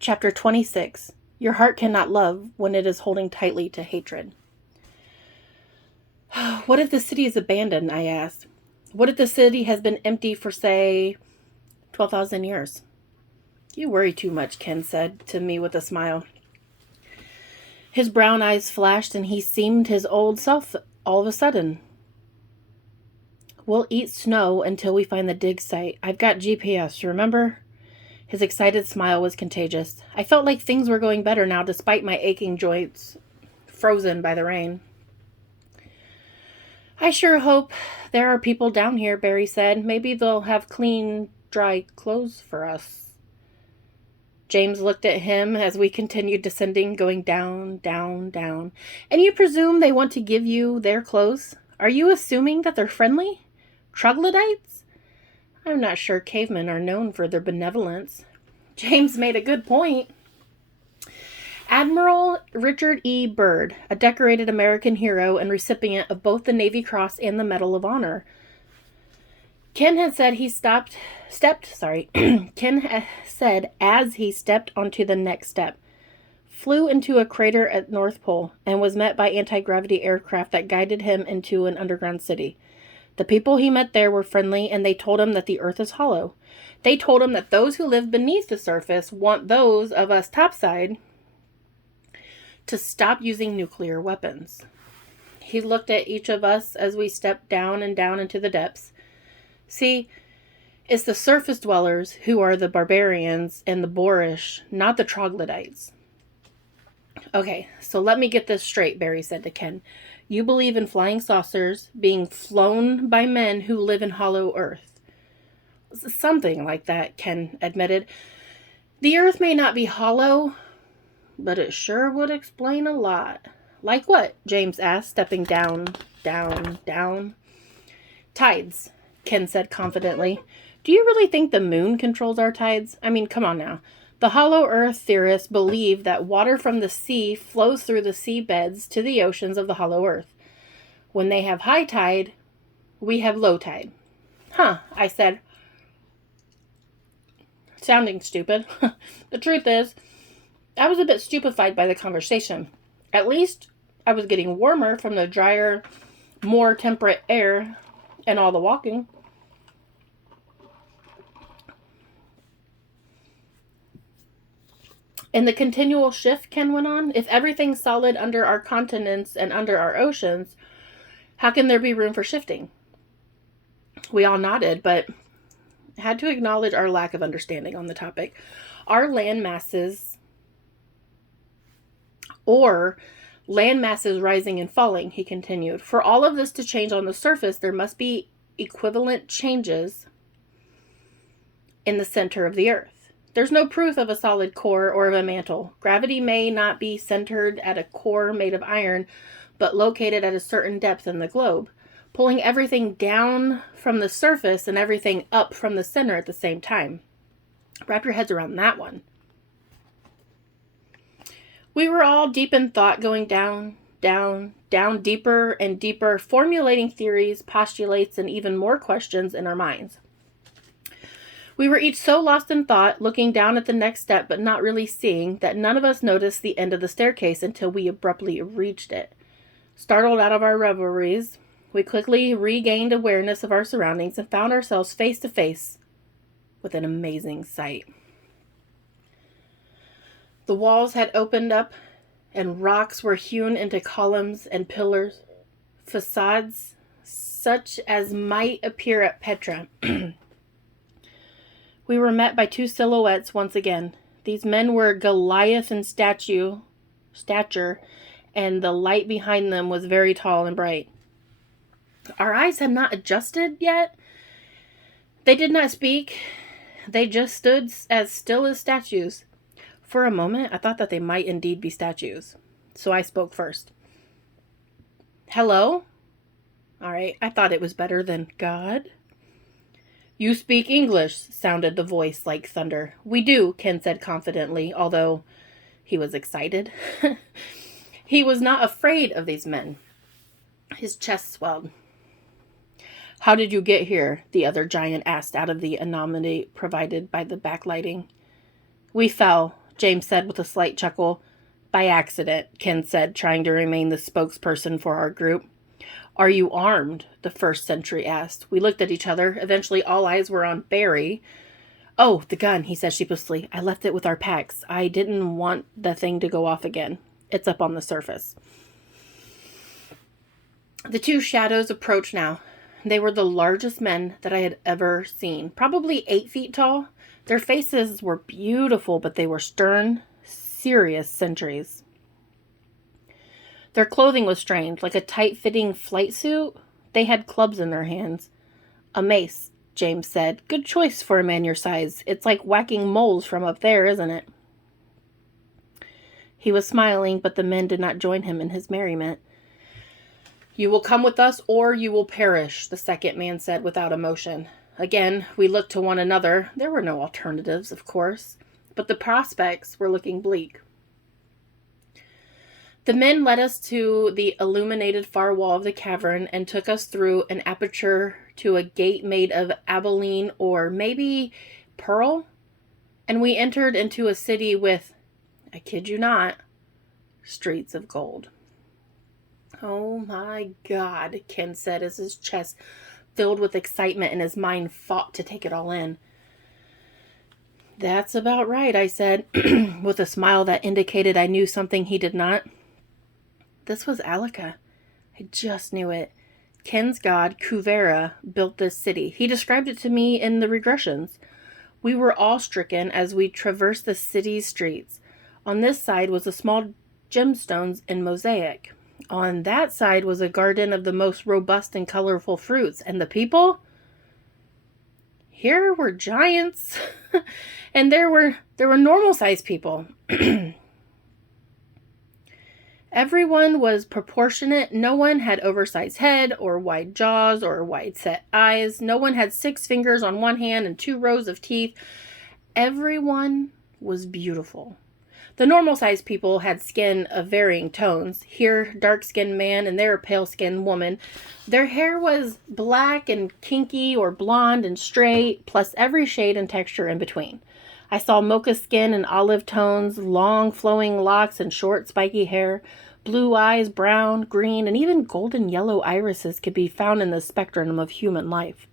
Chapter 26. Your heart cannot love when it is holding tightly to hatred. What if the city is abandoned, I asked. What if the city has been empty for, say, 12,000 years? You worry too much, Ken said to me with a smile. His brown eyes flashed and he seemed his old self all of a sudden. We'll eat snow until we find the dig site. I've got GPS, remember? His excited smile was contagious. I felt like things were going better now despite my aching joints, frozen by the rain. I sure hope there are people down here, Barry said. Maybe they'll have clean, dry clothes for us. James looked at him as we continued descending, going down, down, down. And you presume they want to give you their clothes? Are you assuming that they're friendly? Troglodytes? I'm not sure cavemen are known for their benevolence. James made a good point. Admiral Richard E. Byrd, a decorated American hero and recipient of both the Navy Cross and the Medal of Honor. Ken had said Ken had said as he stepped onto the next step, flew into a crater at North Pole and was met by anti-gravity aircraft that guided him into an underground city. The people he met there were friendly, and they told him that the earth is hollow. They told him that those who live beneath the surface want those of us topside to stop using nuclear weapons. He looked at each of us as we stepped down and down into the depths. See, it's the surface dwellers who are the barbarians and the boorish, not the troglodytes. Okay, so let me get this straight, Barry said to Ken. You believe in flying saucers being flown by men who live in hollow earth. Something like that, Ken admitted. The earth may not be hollow, but it sure would explain a lot. Like what? James asked, stepping down, down, down. Tides, Ken said confidently. Do you really think the moon controls our tides? I mean, come on now. The hollow earth theorists believe that water from the sea flows through the seabeds to the oceans of the hollow earth. When they have high tide, we have low tide. Huh, I said, sounding stupid. The truth is, I was a bit stupefied by the conversation. At least I was getting warmer from the drier, more temperate air and all the walking. And the continual shift, Ken went on, if everything's solid under our continents and under our oceans, how can there be room for shifting? We all nodded, but had to acknowledge our lack of understanding on the topic. Our land masses, or land masses rising and falling, he continued. For all of this to change on the surface, there must be equivalent changes in the center of the earth. There's no proof of a solid core or of a mantle. Gravity may not be centered at a core made of iron, but located at a certain depth in the globe, pulling everything down from the surface and everything up from the center at the same time. Wrap your heads around that one. We were all deep in thought, going down, down, down, deeper and deeper, formulating theories, postulates, and even more questions in our minds. We were each so lost in thought, looking down at the next step but not really seeing, that none of us noticed the end of the staircase until we abruptly reached it. Startled out of our reveries, we quickly regained awareness of our surroundings and found ourselves face to face with an amazing sight. The walls had opened up and rocks were hewn into columns and pillars, facades such as might appear at Petra. We were met by two silhouettes once again. These men were Goliath in stature, and the light behind them was very tall and bright. Our eyes had not adjusted yet. They did not speak. They just stood as still as statues. For a moment, I thought that they might indeed be statues. So I spoke first. Hello? All right, I thought it was better than God. You speak English, sounded the voice like thunder. We do, Ken said confidently, although he was excited. He was not afraid of these men. His chest swelled. How did you get here? The other giant asked out of the anonymity provided by the backlighting. We fell, James said with a slight chuckle. By accident, Ken said, trying to remain the spokesperson for our group. Are you armed? The first sentry asked. We looked at each other. Eventually, all eyes were on Barry. Oh, the gun, he said sheepishly. I left it with our packs. I didn't want the thing to go off again. It's up on the surface. The two shadows approached now. They were the largest men that I had ever seen, probably 8 feet tall. Their faces were beautiful, but they were stern, serious sentries. Their clothing was strange, like a tight-fitting flight suit. They had clubs in their hands. A mace, James said. Good choice for a man your size. It's like whacking moles from up there, isn't it? He was smiling, but the men did not join him in his merriment. You will come with us or you will perish, the second man said without emotion. Again, we looked to one another. There were no alternatives, of course, but the prospects were looking bleak. The men led us to the illuminated far wall of the cavern and took us through an aperture to a gate made of abalone or maybe pearl, and we entered into a city with, I kid you not, streets of gold. Oh my God, Ken said as his chest filled with excitement and his mind fought to take it all in. That's about right, I said, with a smile that indicated I knew something he did not. This was Alika. I just knew it. Ken's god, Kuvera, built this city. He described it to me in the regressions. We were awe-stricken as we traversed the city's streets. On this side was a small gemstones in mosaic. On that side was a garden of the most robust and colorful fruits. And the people? Here were giants. And there were normal-sized people. Everyone was proportionate. No one had oversized head or wide jaws or wide-set eyes. No one had 6 fingers on one hand and 2 rows of teeth. Everyone was beautiful. The normal-sized people had skin of varying tones. Here, dark-skinned man, and there, a pale-skinned woman. Their hair was black and kinky or blonde and straight, plus every shade and texture in between. I saw mocha skin and olive tones, long flowing locks and short spiky hair. Blue eyes, brown, green, and even golden yellow irises could be found in the spectrum of human life.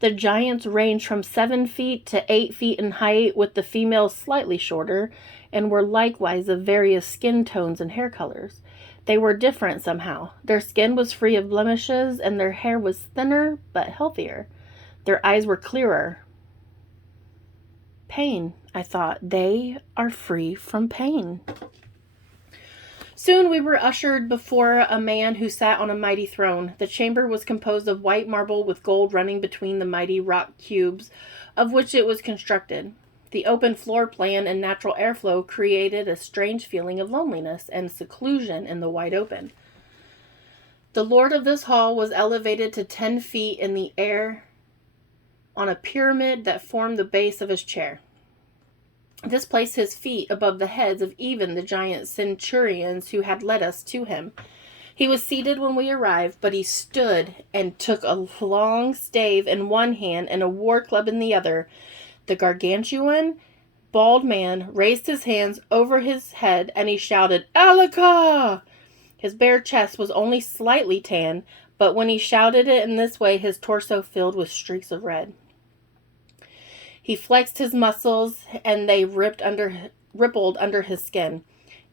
The giants ranged from 7 feet to 8 feet in height, with the females slightly shorter, and were likewise of various skin tones and hair colors. They were different somehow. Their skin was free of blemishes, and their hair was thinner but healthier. Their eyes were clearer. Pain, I thought. They are free from pain. Soon we were ushered before a man who sat on a mighty throne. The chamber was composed of white marble with gold running between the mighty rock cubes of which it was constructed. The open floor plan and natural airflow created a strange feeling of loneliness and seclusion in the wide open. The lord of this hall was elevated to 10 feet in the air on a pyramid that formed the base of his chair. This placed his feet above the heads of even the giant centurions who had led us to him. He was seated when we arrived, but he stood and took a long stave in one hand and a war club in the other. The gargantuan, bald man raised his hands over his head and he shouted, Alika! His bare chest was only slightly tan, but when he shouted it in this way, his torso filled with streaks of red. He flexed his muscles, and they rippled under his skin.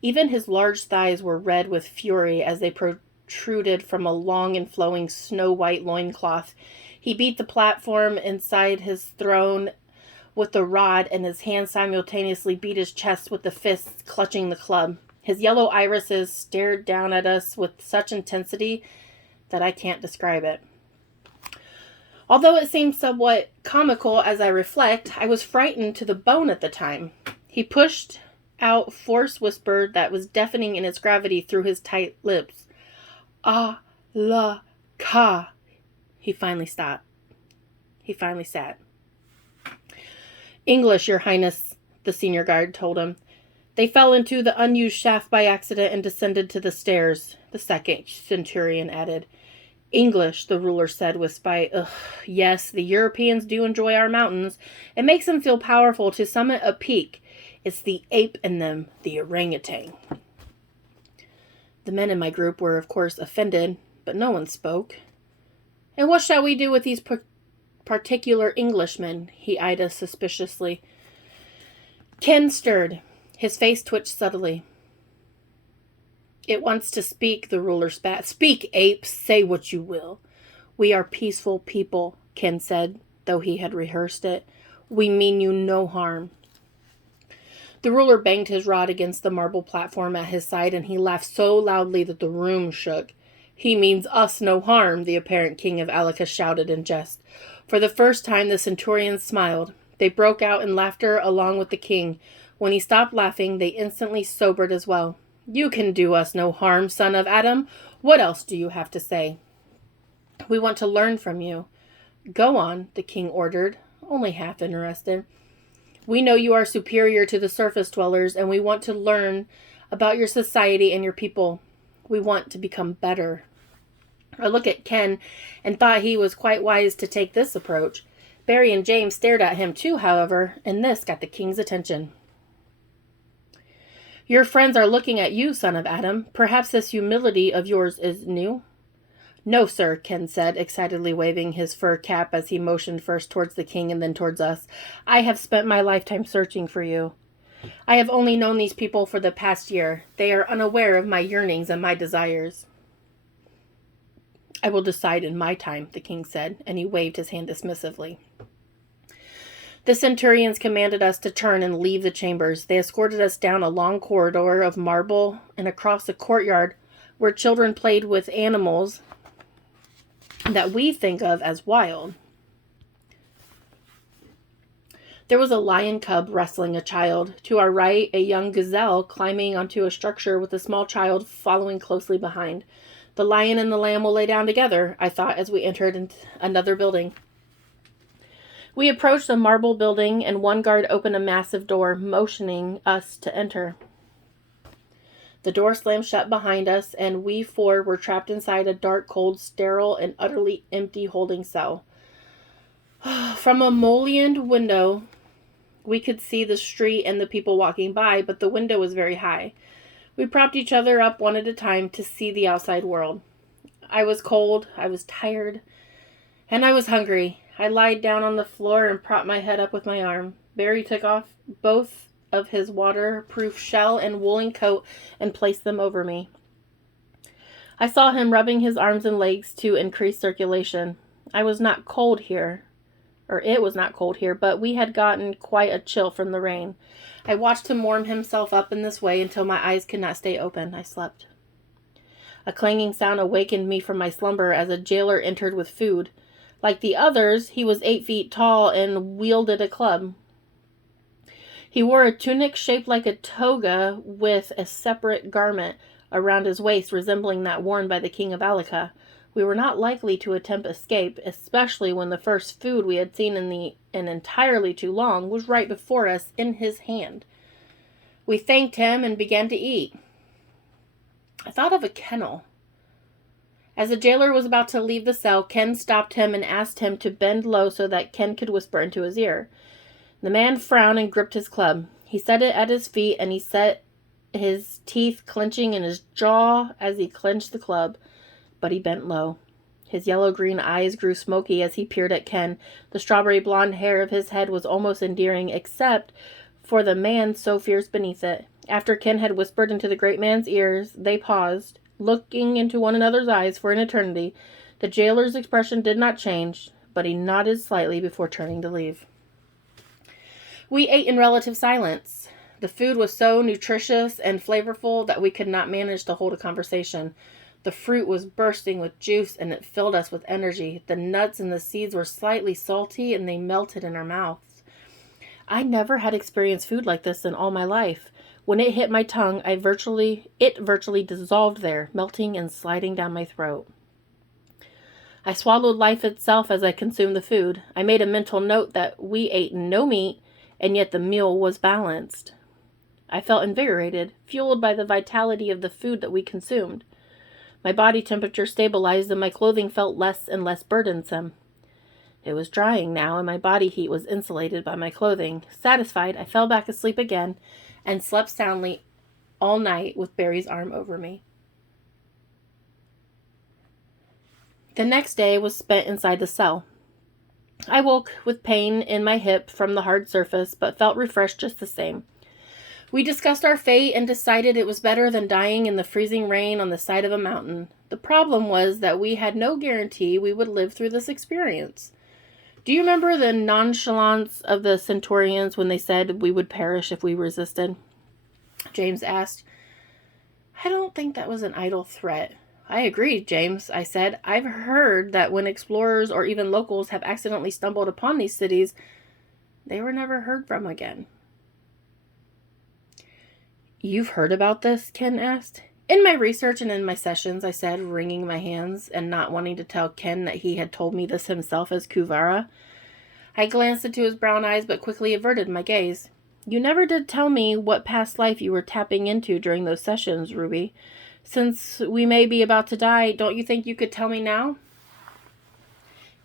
Even his large thighs were red with fury as they protruded from a long and flowing snow-white loincloth. He beat the platform inside his throne with the rod, and his hands simultaneously beat his chest with the fists clutching the club. His yellow irises stared down at us with such intensity that I can't describe it. Although it seemed somewhat comical as I reflect, I was frightened to the bone at the time. He pushed out force whisper that was deafening in its gravity through his tight lips. Ah, la, ka. He finally stopped. He finally sat. English, Your Highness, the senior guard told him. They fell into the unused shaft by accident and descended to the stairs, the second centurion added. English, the ruler said with spite. Ugh, yes, the Europeans do enjoy our mountains. It makes them feel powerful to summit a peak. It's the ape in them, the orangutan. The men in my group were, of course, offended, but no one spoke. And what shall we do with these particular Englishmen? He eyed us suspiciously. Ken stirred. His face twitched subtly. It wants to speak, the ruler spat. Speak, ape, say what you will. We are peaceful people, Ken said, though he had rehearsed it. We mean you no harm. The ruler banged his rod against the marble platform at his side, and he laughed so loudly that the room shook. He means us no harm, the apparent king of Alika shouted in jest. For the first time the centurions smiled. They broke out in laughter along with the king. When he stopped laughing, they instantly sobered as well. You can do us no harm, son of Adam. What else do you have to say? We want to learn from you. Go on, the king ordered, only half interested. We know you are superior to the surface dwellers, and we want to learn about your society and your people. We want to become better. I looked at Ken and thought he was quite wise to take this approach. Barry and James stared at him too, however, and this got the king's attention. Your friends are looking at you, son of Adam. Perhaps this humility of yours is new? No, sir, Ken said, excitedly waving his fur cap as he motioned first towards the king and then towards us. I have spent my lifetime searching for you. I have only known these people for the past year. They are unaware of my yearnings and my desires. I will decide in my time, the king said, and he waved his hand dismissively. The centurions commanded us to turn and leave the chambers. They escorted us down a long corridor of marble and across a courtyard where children played with animals that we think of as wild. There was a lion cub wrestling a child. To our right, a young gazelle climbing onto a structure with a small child following closely behind. The lion and the lamb will lay down together, I thought as we entered another building. We approached a marble building, and one guard opened a massive door, motioning us to enter. The door slammed shut behind us, and we four were trapped inside a dark, cold, sterile, and utterly empty holding cell. From a mullioned window, we could see the street and the people walking by, but the window was very high. We propped each other up one at a time to see the outside world. I was cold, I was tired, and I was hungry. I lied down on the floor and propped my head up with my arm. Barry took off both of his waterproof shell and woolen coat and placed them over me. I saw him rubbing his arms and legs to increase circulation. I was not cold here, or it was not cold here, but we had gotten quite a chill from the rain. I watched him warm himself up in this way until my eyes could not stay open. I slept. A clanging sound awakened me from my slumber as a jailer entered with food. Like the others, he was 8 feet tall and wielded a club. He wore a tunic shaped like a toga with a separate garment around his waist resembling that worn by the king of Alika. We were not likely to attempt escape, especially when the first food we had seen in entirely too long was right before us in his hand. We thanked him and began to eat. I thought of a kennel. As the jailer was about to leave the cell, Ken stopped him and asked him to bend low so that Ken could whisper into his ear. The man frowned and gripped his club. He set it at his feet, and he set his teeth clenching in his jaw as he clenched the club, but he bent low. His yellow-green eyes grew smoky as he peered at Ken. The strawberry blonde hair of his head was almost endearing, except for the man so fierce beneath it. After Ken had whispered into the great man's ears, they paused, looking into one another's eyes for an eternity. The jailer's expression did not change, but he nodded slightly before turning to leave. We ate in relative silence. The food was so nutritious and flavorful that we could not manage to hold a conversation. The fruit was bursting with juice, and it filled us with energy. The nuts and the seeds were slightly salty, and they melted in our mouths. I never had experienced food like this in all my life. When it hit my tongue, it virtually dissolved there, melting and sliding down my throat. I swallowed life itself as I consumed the food. I made a mental note that we ate no meat, and yet the meal was balanced. I felt invigorated, fueled by the vitality of the food that we consumed. My body temperature stabilized, and my clothing felt less and less burdensome. It was drying now, and my body heat was insulated by my clothing. Satisfied, I fell back asleep again and slept soundly all night with Barry's arm over me. The next day was spent inside the cell. I woke with pain in my hip from the hard surface, but felt refreshed just the same. We discussed our fate and decided it was better than dying in the freezing rain on the side of a mountain. The problem was that we had no guarantee we would live through this experience. Do you remember the nonchalance of the Centaurians when they said we would perish if we resisted? James asked. I don't think that was an idle threat. I agree, James, I said. I've heard that when explorers or even locals have accidentally stumbled upon these cities, they were never heard from again. You've heard about this? Ken asked. In my research and in my sessions, I said, wringing my hands and not wanting to tell Ken that he had told me this himself as Kuvara. I glanced into his brown eyes but quickly averted my gaze. You never did tell me what past life you were tapping into during those sessions, Ruby. Since we may be about to die, don't you think you could tell me now?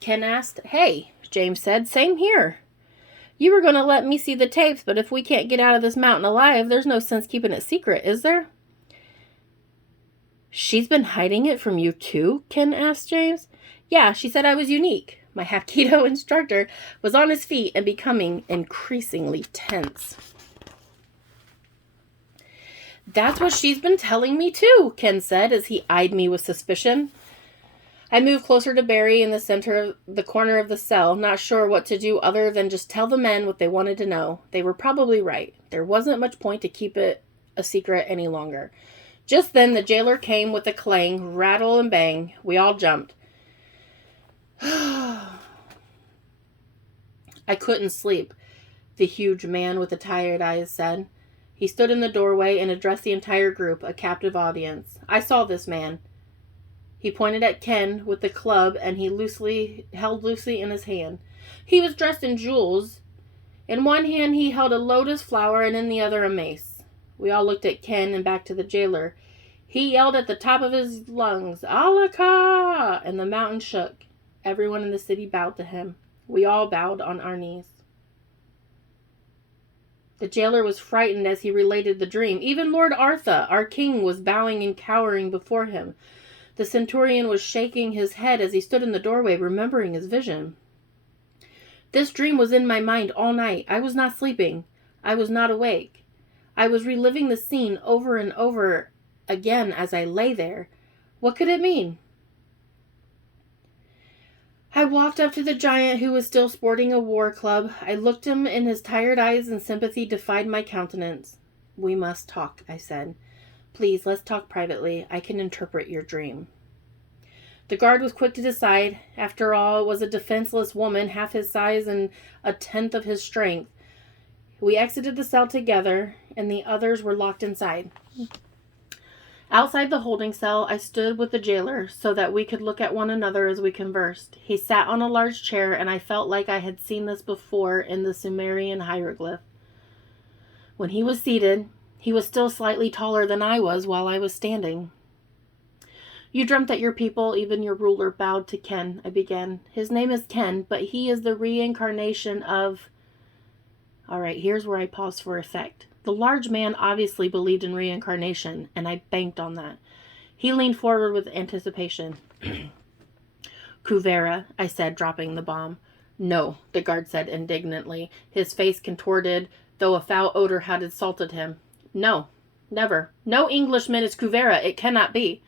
Ken asked. Hey, James said, same here. You were going to let me see the tapes, but if we can't get out of this mountain alive, there's no sense keeping it secret, is there? She's been hiding it from you too? Ken asked James. Yeah, she said I was unique. My Hapkido instructor was on his feet and becoming increasingly tense. That's what she's been telling me too, Ken said as he eyed me with suspicion. I moved closer to Barry in the center of the corner of the cell, not sure what to do other than just tell the men what they wanted to know. They were probably right. There wasn't much point to keep it a secret any longer. Just then the jailer came with a clang, rattle, and bang. We all jumped. I couldn't sleep, the huge man with the tired eyes said. He stood in the doorway and addressed the entire group, a captive audience. I saw this man. He pointed at Ken with the club and he held loosely in his hand. He was dressed in jewels. In one hand he held a lotus flower and in the other a mace. We all looked at Ken and back to the jailer. He yelled at the top of his lungs, Alaka! And the mountain shook. Everyone in the city bowed to him. We all bowed on our knees. The jailer was frightened as he related the dream. Even Lord Artha, our king, was bowing and cowering before him. The centurion was shaking his head as he stood in the doorway, remembering his vision. This dream was in my mind all night. I was not sleeping. I was not awake. I was reliving the scene over and over again as I lay there. What could it mean? I walked up to the giant who was still sporting a war club. I looked him in his tired eyes and sympathy defied my countenance. We must talk, I said. Please, let's talk privately. I can interpret your dream. The guard was quick to decide. After all, it was a defenseless woman, half his size and a tenth of his strength. We exited the cell together, and the others were locked inside. Outside the holding cell, I stood with the jailer so that we could look at one another as we conversed. He sat on a large chair, and I felt like I had seen this before in the Sumerian hieroglyph. When he was seated, he was still slightly taller than I was while I was standing. You dreamt that your people, even your ruler, bowed to Ken, I began. His name is Ken, but he is the reincarnation of... All right, here's where I paused for effect. The large man obviously believed in reincarnation, and I banked on that. He leaned forward with anticipation. Kuvera, I said, dropping the bomb. No, the guard said indignantly, his face contorted, though a foul odor had assaulted him. No, never. No Englishman is Kuvera. It cannot be.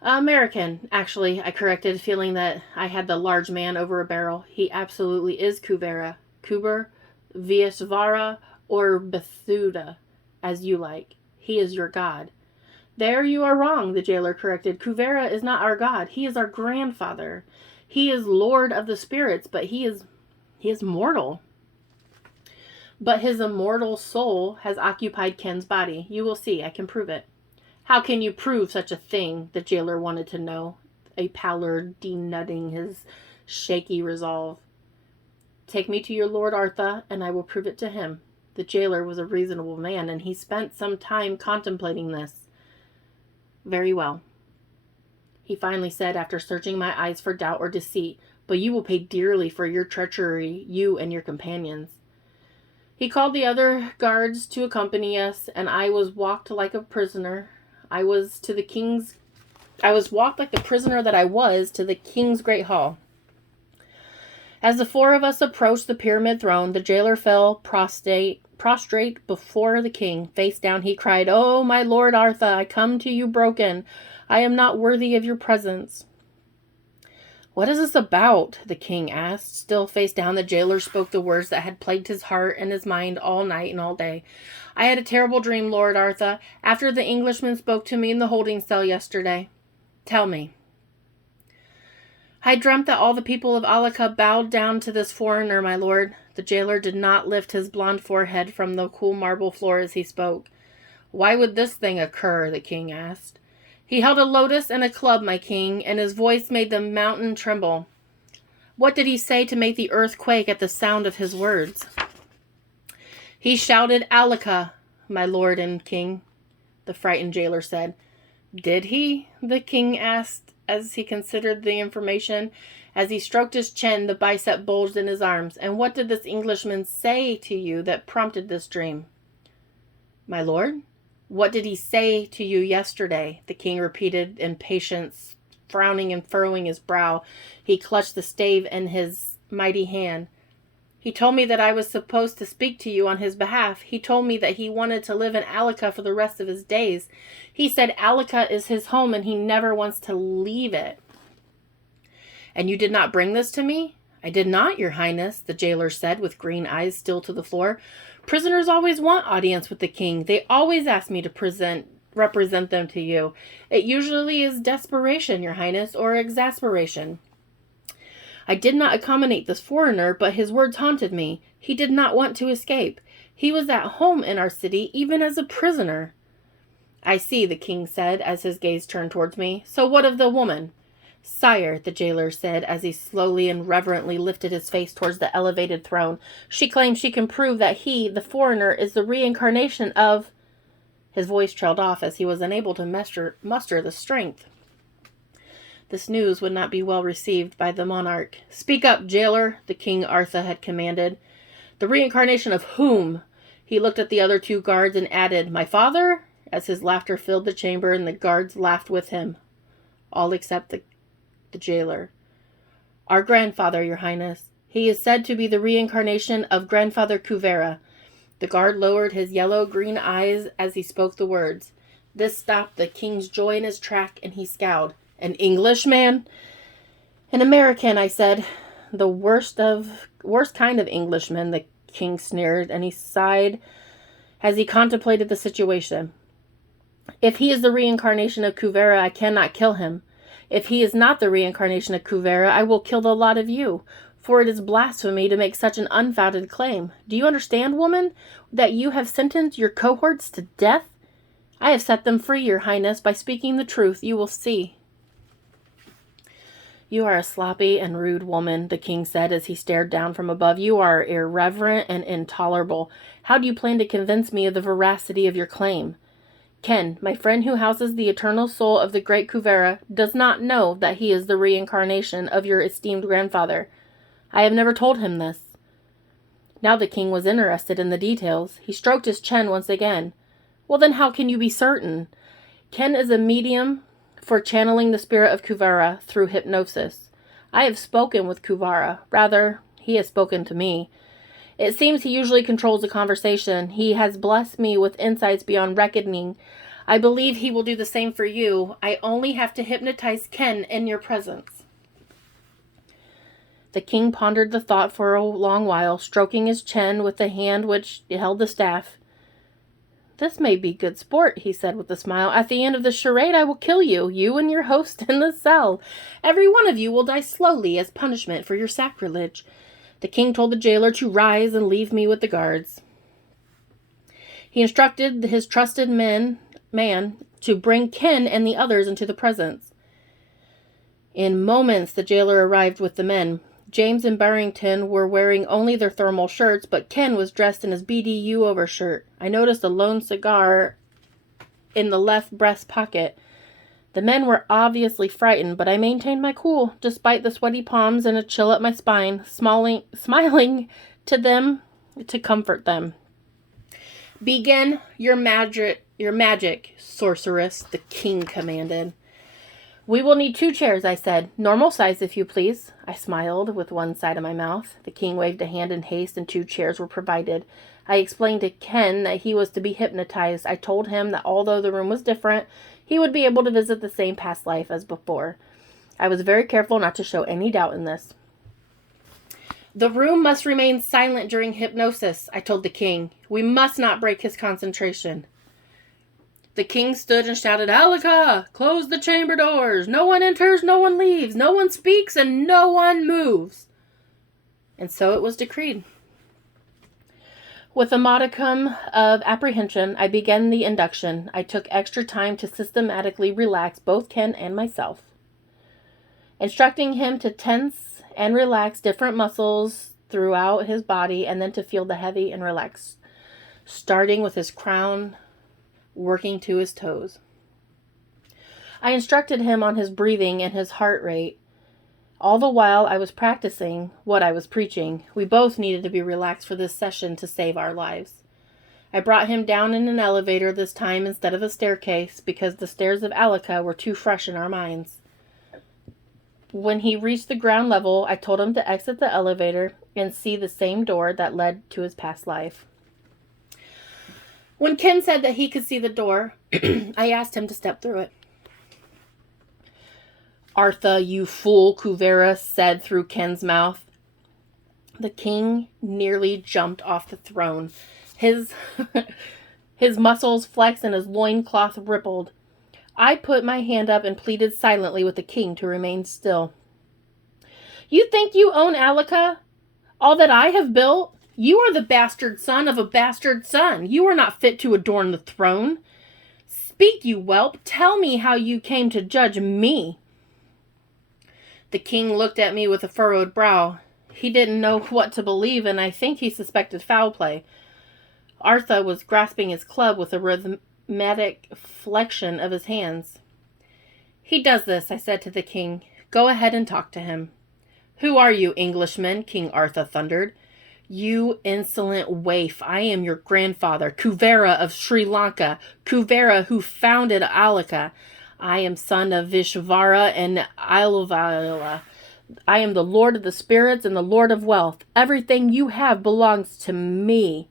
American, actually, I corrected, feeling that I had the large man over a barrel. He absolutely is Kuvera. Kuber, Viesvara, or Bethuda, as you like. He is your god. There you are wrong, the jailer corrected. Kuvera is not our god. He is our grandfather. He is lord of the spirits, but he is mortal. But his immortal soul has occupied Ken's body. You will see. I can prove it. How can you prove such a thing? The jailer wanted to know, a pallor denuding his shaky resolve. Take me to your Lord Artha, and I will prove it to him. The jailer was a reasonable man, and he spent some time contemplating this. Very well, he finally said after searching my eyes for doubt or deceit. but you will pay dearly for your treachery, you and your companions." He called the other guards to accompany us, and I was walked like a prisoner. I was walked like the prisoner that I was to the king's great hall. As the four of us approached the pyramid throne, the jailer fell prostrate before the king. Face down, he cried, "Oh, my lord Arthur, I come to you broken. I am not worthy of your presence." "What is this about?" the king asked. Still face down, the jailer spoke the words that had plagued his heart and his mind all night and all day. "I had a terrible dream, Lord Arthur, after the Englishman spoke to me in the holding cell yesterday." "Tell me." "I dreamt that all the people of Alaka bowed down to this foreigner, my lord." The jailer did not lift his blond forehead from the cool marble floor as he spoke. "Why would this thing occur?" the king asked. "He held a lotus and a club, my king, and his voice made the mountain tremble." "What did he say to make the earth quake at the sound of his words?" "He shouted, 'Alaka, my lord and king,'" the frightened jailer said. "Did he?" the king asked as he considered the information. As he stroked his chin, the bicep bulged in his arms. "And what did this Englishman say to you that prompted this dream?" "My lord? What did he say to you yesterday?" the king repeated in patience, frowning and furrowing his brow. He clutched the stave in his mighty hand. "He told me that I was supposed to speak to you on his behalf. He told me that he wanted to live in Alaka for the rest of his days. He said Alaka is his home and he never wants to leave it." "And you did not bring this to me?" "I did not, your highness," the jailer said with green eyes still to the floor. "Prisoners always want audience with the king. They always ask me to represent them to you. It usually is desperation, your highness, or exasperation. I did not accommodate this foreigner, but his words haunted me. He did not want to escape. He was at home in our city, even as a prisoner." "I see," the king said, as his gaze turned towards me. "So what of the woman?" "Sire," the jailer said, as he slowly and reverently lifted his face towards the elevated throne, "she claims she can prove that he, the foreigner, is the reincarnation of—" His voice trailed off as he was unable to muster the strength. This news would not be well received by the monarch. "Speak up, jailer," the King Arthur had commanded. "The reincarnation of whom?" He looked at the other two guards and added, "My father?" as his laughter filled the chamber and the guards laughed with him. All except the jailer. "Our grandfather, your highness. He is said to be the reincarnation of Grandfather Kuvera." The guard lowered his yellow-green eyes as he spoke the words. This stopped the king's joy in his track, and he scowled. "An Englishman?" "An American," I said. "The worst kind of Englishman," the king sneered, and he sighed as he contemplated the situation. "If he is the reincarnation of Kuvera, I cannot kill him. If he is not the reincarnation of Kuvera, I will kill the lot of you, for it is blasphemy to make such an unfounded claim. Do you understand, woman, that you have sentenced your cohorts to death? I have set them free, your highness, by speaking the truth. You will see." "You are a sloppy and rude woman," the king said as he stared down from above. "You are irreverent and intolerable. How do you plan to convince me of the veracity of your claim? Ken, my friend who houses the eternal soul of the great Kuvera, does not know that he is the reincarnation of your esteemed grandfather. I have never told him this." Now the king was interested in the details. He stroked his chin once again. "Well, then how can you be certain?" "Ken is a medium for channeling the spirit of Kuvera through hypnosis. I have spoken with Kuvera. Rather, he has spoken to me. It seems he usually controls the conversation. He has blessed me with insights beyond reckoning. I believe he will do the same for you. I only have to hypnotize Ken in your presence." The king pondered the thought for a long while, stroking his chin with the hand which held the staff. "This may be good sport," he said with a smile. "At the end of the charade, I will kill you, you and your host in the cell. Every one of you will die slowly as punishment for your sacrilege." The king told the jailer to rise and leave me with the guards. He instructed his trusted man to bring Ken and the others into the presence. In moments, the jailer arrived with the men. James and Barrington were wearing only their thermal shirts, but Ken was dressed in his BDU overshirt. I noticed a lone cigar in the left breast pocket. The men were obviously frightened, but I maintained my cool, despite the sweaty palms and a chill up my spine, smiling to them to comfort them. "Begin your magic, sorceress," the king commanded. "We will need 2 chairs," I said. "Normal size, if you please." I smiled with one side of my mouth. The king waved a hand in haste, and 2 chairs were provided. I explained to Ken that he was to be hypnotized. I told him that although the room was different, he would be able to visit the same past life as before. I was very careful not to show any doubt in this. "The room must remain silent during hypnosis," I told the king. "We must not break his concentration." The king stood and shouted, "Alika, close the chamber doors. No one enters, no one leaves, no one speaks, and no one moves." And so it was decreed. With a modicum of apprehension, I began the induction. I took extra time to systematically relax both Ken and myself, instructing him to tense and relax different muscles throughout his body, and then to feel the heavy and relaxed, starting with his crown, working to his toes. I instructed him on his breathing and his heart rate. All the while I was practicing what I was preaching. We both needed to be relaxed for this session to save our lives. I brought him down in an elevator this time instead of a staircase, because the stairs of Alika were too fresh in our minds. When he reached the ground level, I told him to exit the elevator and see the same door that led to his past life. When Ken said that he could see the door, I asked him to step through it. "Artha, you fool," Kuvera said through Ken's mouth. The king nearly jumped off the throne. His muscles flexed and his loincloth rippled. I put my hand up and pleaded silently with the king to remain still. "You think you own Alika? All that I have built? You are the bastard son of a bastard son. You are not fit to adorn the throne. Speak, you whelp. Tell me how you came to judge me." The king looked at me with a furrowed brow. He didn't know what to believe, and I think he suspected foul play. Artha was grasping his club with a rhythmic flexion of his hands. "He does this," I said to the king. "Go ahead and talk to him." "Who are you, Englishman?" King Artha thundered. "You insolent waif, I am your grandfather, Kuvera of Sri Lanka, Kuvera who founded Alika. I am son of Vishvara and Ilvala. I am the Lord of the Spirits and the Lord of Wealth. Everything you have belongs to me."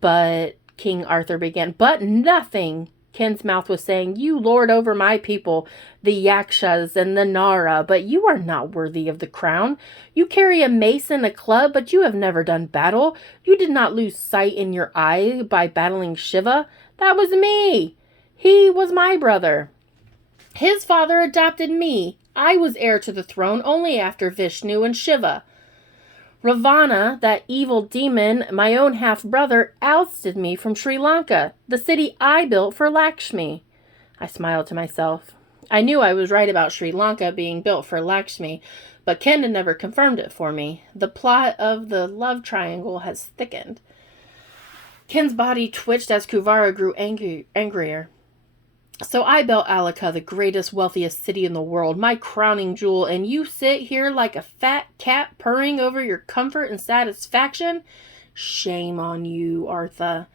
"But," King Arthur began. "But nothing," Ken's mouth was saying. "You lord over my people, the Yakshas and the Nara, but you are not worthy of the crown. You carry a mace and a club, but you have never done battle. You did not lose sight in your eye by battling Shiva. That was me. He was my brother. His father adopted me. I was heir to the throne only after Vishnu and Shiva. Ravana, that evil demon, my own half-brother, ousted me from Sri Lanka, the city I built for Lakshmi." I smiled to myself. I knew I was right about Sri Lanka being built for Lakshmi, but Ken had never confirmed it for me. The plot of the love triangle has thickened. Ken's body twitched as Kuvera grew angrier. "So I built Alika, the greatest, wealthiest city in the world, my crowning jewel, and you sit here like a fat cat purring over your comfort and satisfaction? Shame on you, Artha."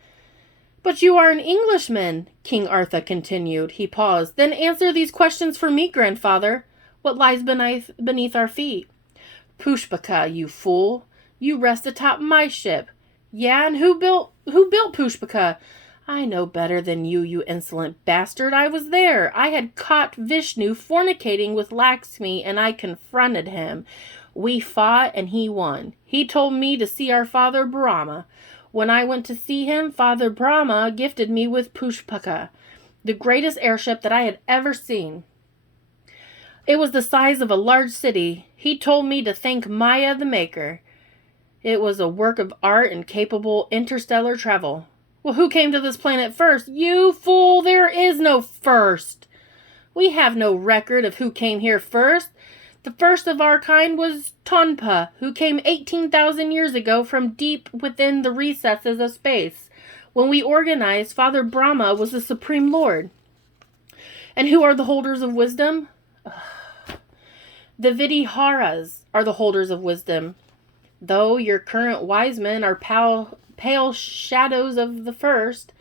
"But you are an Englishman," King Artha continued. He paused. "Then answer these questions for me, grandfather. What lies beneath our feet?" "Pushpaka, you fool. You rest atop my ship." "Yeah, and who built Pushpaka?" "I know better than you, you insolent bastard. I was there. I had caught Vishnu fornicating with Lakshmi, and I confronted him. We fought, and he won. He told me to see our father Brahma. When I went to see him, Father Brahma gifted me with Pushpaka, the greatest airship that I had ever seen. It was the size of a large city. He told me to thank Maya the Maker. It was a work of art and capable interstellar travel." "Well, who came to this planet first?" "You fool, there is no first. We have no record of who came here first. The first of our kind was Tonpa, who came 18,000 years ago from deep within the recesses of space. When we organized, Father Brahma was the Supreme Lord. And who are the holders of wisdom? The Vidyaharas are the holders of wisdom. Though your current wise men are pale shadows of the first,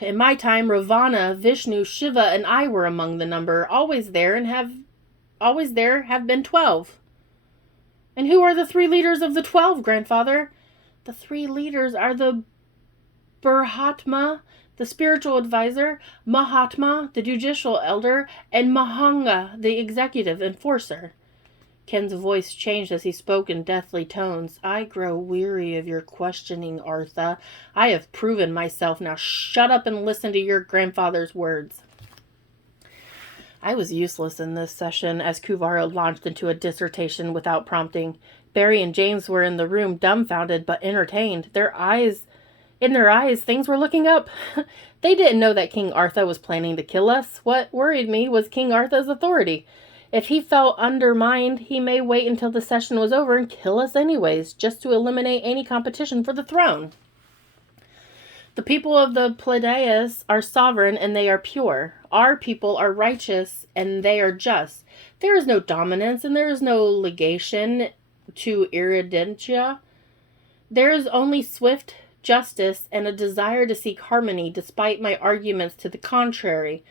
in my time, Ravana, Vishnu, Shiva, and I were among the number, always there have been 12. And who are the 3 leaders of the 12, grandfather? The 3 leaders are the Burhatma, the spiritual advisor, Mahatma, the judicial elder, and Mahanga, the executive enforcer. Ken's voice changed as he spoke in deathly tones. I grow weary of your questioning, Artha. I have proven myself. Now shut up and listen to your grandfather's words. I was useless in this session as Kuvara launched into a dissertation without prompting. Barry and James were in the room, dumbfounded but entertained. In their eyes, things were looking up. They didn't know that King Artha was planning to kill us. What worried me was King Artha's authority. If he felt undermined, he may wait until the session was over and kill us anyways, just to eliminate any competition for the throne. The people of the Pleiades are sovereign and they are pure. Our people are righteous and they are just. There is no dominance and there is no legation to iridentia. There is only swift justice and a desire to seek harmony despite my arguments to the contrary.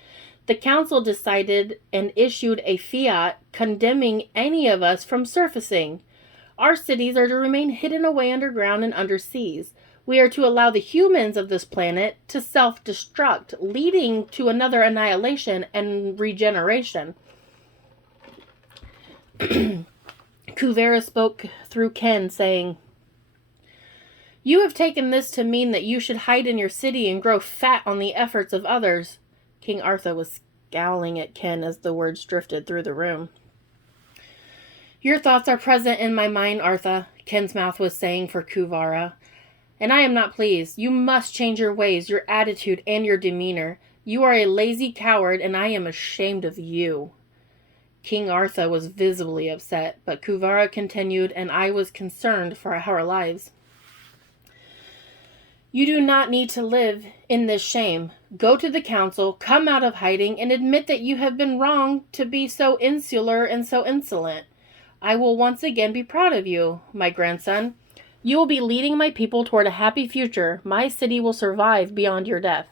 The council decided and issued a fiat condemning any of us from surfacing. Our cities are to remain hidden away underground and under seas. We are to allow the humans of this planet to self-destruct, leading to another annihilation and regeneration. Kuvera spoke through Ken, saying, You have taken this to mean that you should hide in your city and grow fat on the efforts of others. King Artha was scowling at Ken as the words drifted through the room. Your thoughts are present in my mind, Artha, Ken's mouth was saying for Kuvara. And I am not pleased. You must change your ways, your attitude, and your demeanor. You are a lazy coward, and I am ashamed of you. King Artha was visibly upset, but Kuvara continued, and I was concerned for our lives. You do not need to live in this shame. Go to the council, come out of hiding, and admit that you have been wrong to be so insular and so insolent. I will once again be proud of you, my grandson. You will be leading my people toward a happy future. My city will survive beyond your death.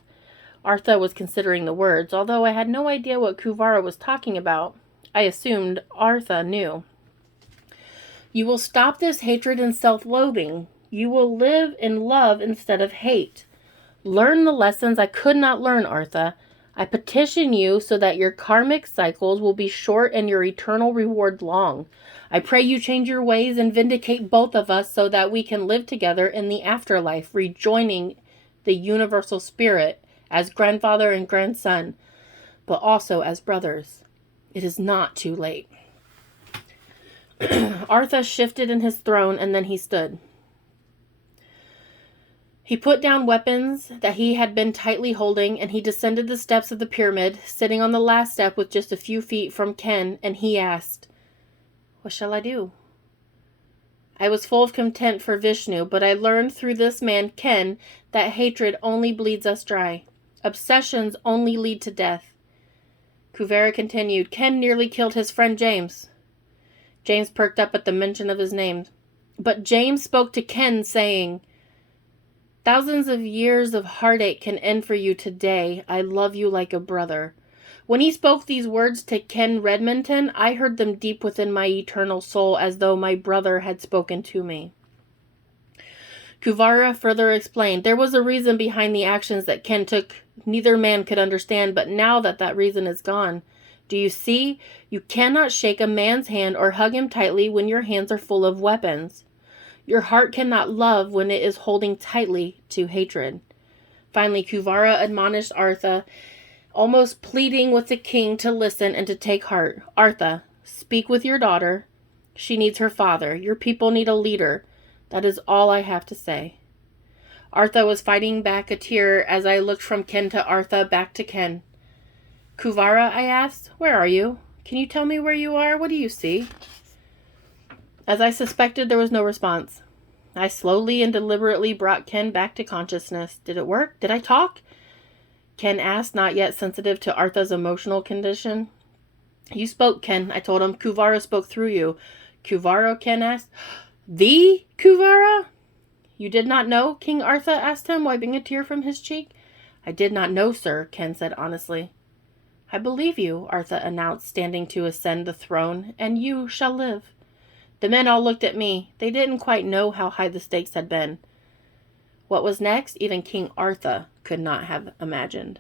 Artha was considering the words, although I had no idea what Kuvara was talking about. I assumed Artha knew. You will stop this hatred and self-loathing. You will live in love instead of hate. Learn the lessons I could not learn, Artha. I petition you so that your karmic cycles will be short and your eternal reward long. I pray you change your ways and vindicate both of us so that we can live together in the afterlife, rejoining the universal spirit as grandfather and grandson, but also as brothers. It is not too late. Artha shifted in his throne and then he stood. He put down weapons that he had been tightly holding, and he descended the steps of the pyramid, sitting on the last step with just a few feet from Ken, and he asked, What shall I do? I was full of contempt for Vishnu, but I learned through this man, Ken, that hatred only bleeds us dry. Obsessions only lead to death. Kuvera continued, Ken nearly killed his friend James. James perked up at the mention of his name. But James spoke to Ken, saying, Thousands of years of heartache can end for you today. I love you like a brother. When he spoke these words to Ken Redmonton, I heard them deep within my eternal soul as though my brother had spoken to me. Kuvara further explained, there was a reason behind the actions that Ken took. Neither man could understand, but now that reason is gone. Do you see? You cannot shake a man's hand or hug him tightly when your hands are full of weapons. Your heart cannot love when it is holding tightly to hatred. Finally, Kuvara admonished Artha, almost pleading with the king to listen and to take heart. Artha, speak with your daughter. She needs her father. Your people need a leader. That is all I have to say. Artha was fighting back a tear as I looked from Ken to Artha, back to Ken. Kuvara, I asked, where are you? Can you tell me where you are? What do you see? As I suspected, there was no response. I slowly and deliberately brought Ken back to consciousness. Did it work? Did I talk? Ken asked, not yet sensitive to Artha's emotional condition. You spoke, Ken, I told him. Kuvara spoke through you. Kuvara, Ken asked. The Kuvara? You did not know? King Artha asked him, wiping a tear from his cheek. I did not know, sir, Ken said honestly. I believe you, Artha announced, standing to ascend the throne, and you shall live. The men all looked at me. They didn't quite know how high the stakes had been. What was next, even King Artha could not have imagined.